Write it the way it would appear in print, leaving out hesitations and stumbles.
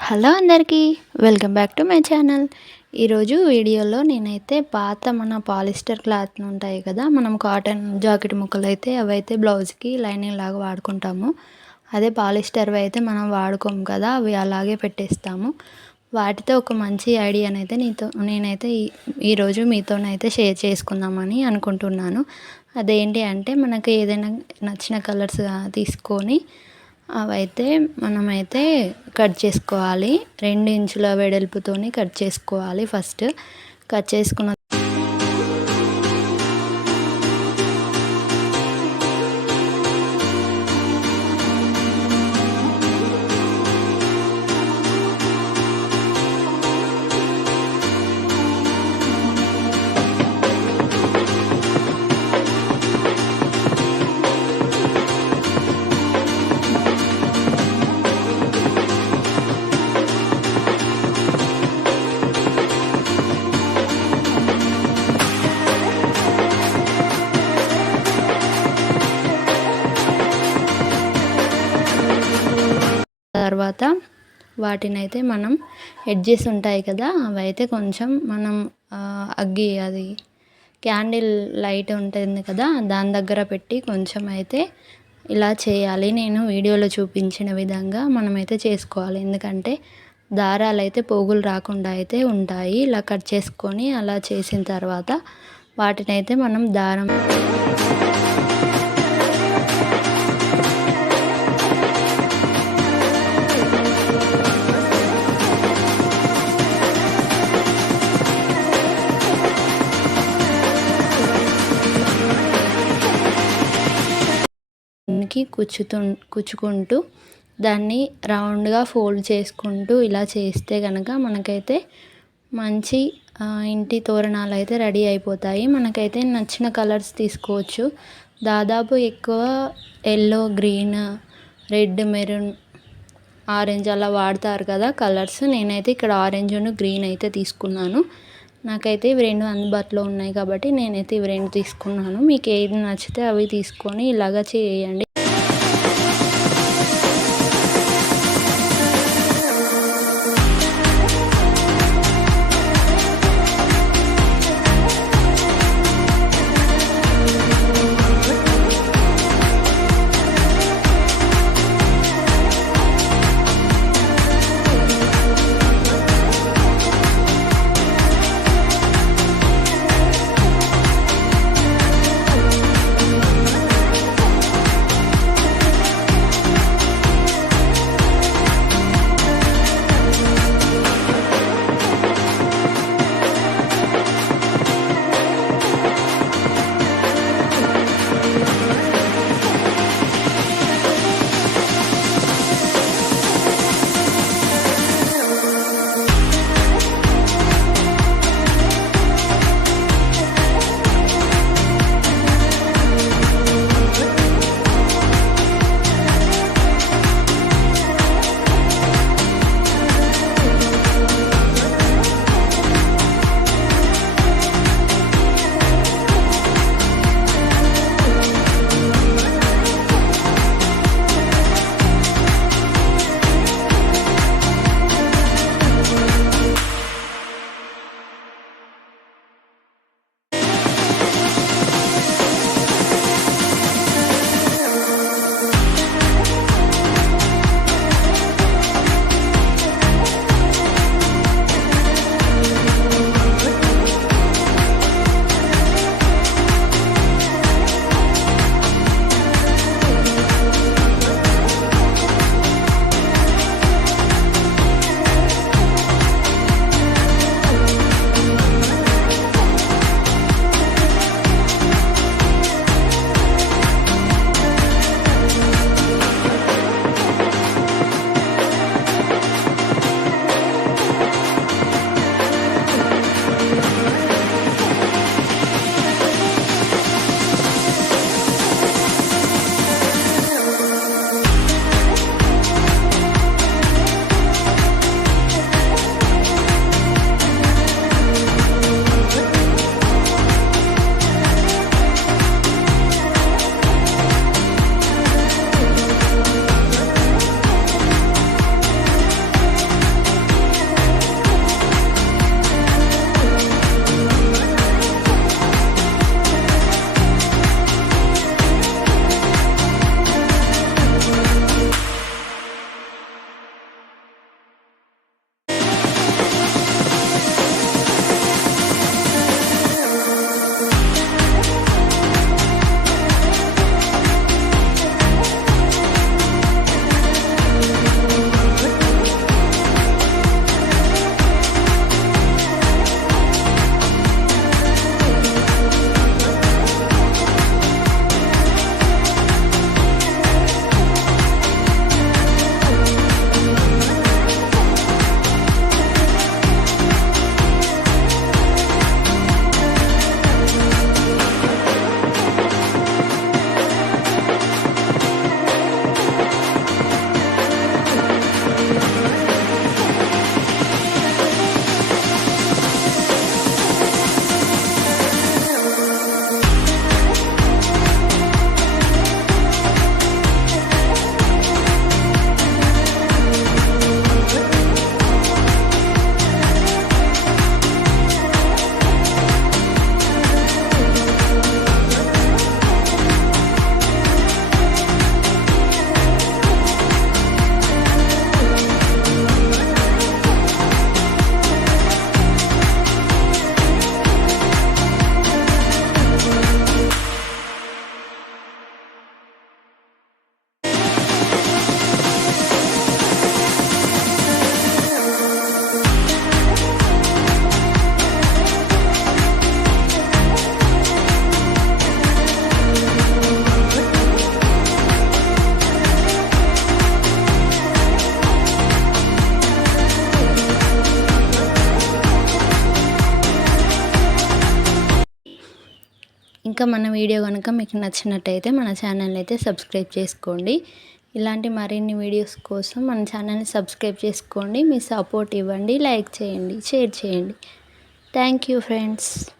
Hello అందరికీ, welcome back to my channel. ఈరోజు వీడియోలో నేనైతే పాత మన పాలిస్టర్ క్లాత్ ఉంటాయి కదా, మనం కాటన్ జాకెట్ ముక్కలు అయితే అవైతే బ్లౌజ్కి లైనింగ్ లాగా వాడుకుంటాము. అదే పాలిస్టర్వి అయితే మనం వాడుకోము కదా, అవి అలాగే పెట్టేస్తాము. వాటితో ఒక మంచి ఐడియానైతే నేనైతే ఈరోజు మీతోనైతే షేర్ చేసుకుందామని అనుకుంటున్నాను. అదేంటి అంటే, మనకి ఏదైనా నచ్చిన కలర్స్ తీసుకొని అవైతే మనమైతే కట్ చేసుకోవాలి. 2 ఇంచుల వెడల్పుతోని కట్ చేసుకోవాలి. ఫస్ట్ కట్ చేసుకున్న తర్వాత వాటినైతే మనం ఎడ్జెస్ ఉంటాయి కదా, అవైతే కొంచెం మనం అది క్యాండిల్ లైట్ ఉంటుంది కదా, దాని దగ్గర పెట్టి కొంచెం అయితే ఇలా చేయాలి. నేను వీడియోలో చూపించిన విధంగా మనమైతే చేసుకోవాలి. ఎందుకంటే దారాలు అయితే పోగులు రాకుండా అయితే ఉంటాయి. ఇలా కట్ చేసుకొని అలా చేసిన తర్వాత వాటినైతే మనం దారం కుచ్చుకుంటూ దాన్ని రౌండ్గా ఫోల్డ్ చేసుకుంటూ ఇలా చేస్తే కనుక మనకైతే మంచి ఇంటి తోరణాలు అయితే రెడీ అయిపోతాయి. మనకైతే నచ్చిన కలర్స్ తీసుకోవచ్చు. దాదాపు ఎక్కువ yellow, green, red, maroon, orange అలా వాడతారు కదా కలర్స్. నేనైతే ఇక్కడ ఆరెంజ్ అండ్ గ్రీన్ అయితే తీసుకున్నాను. నాకైతే ఇవి 2 అందుబాటులో ఉన్నాయి కాబట్టి నేనైతే ఇవి 2 తీసుకున్నాను. మీకు ఏది నచ్చితే అవి తీసుకొని ఇలాగా చేయండి. ఇంకా మన వీడియో కనుక మీకు నచ్చినట్టయితే మన ఛానల్ని అయితే సబ్స్క్రైబ్ చేసుకోండి. ఇలాంటి మరిన్ని వీడియోస్ కోసం మన ఛానల్ని సబ్స్క్రైబ్ చేసుకోండి. మీ సపోర్ట్ ఇవ్వండి, లైక్ చేయండి, షేర్ చేయండి. Thank you friends.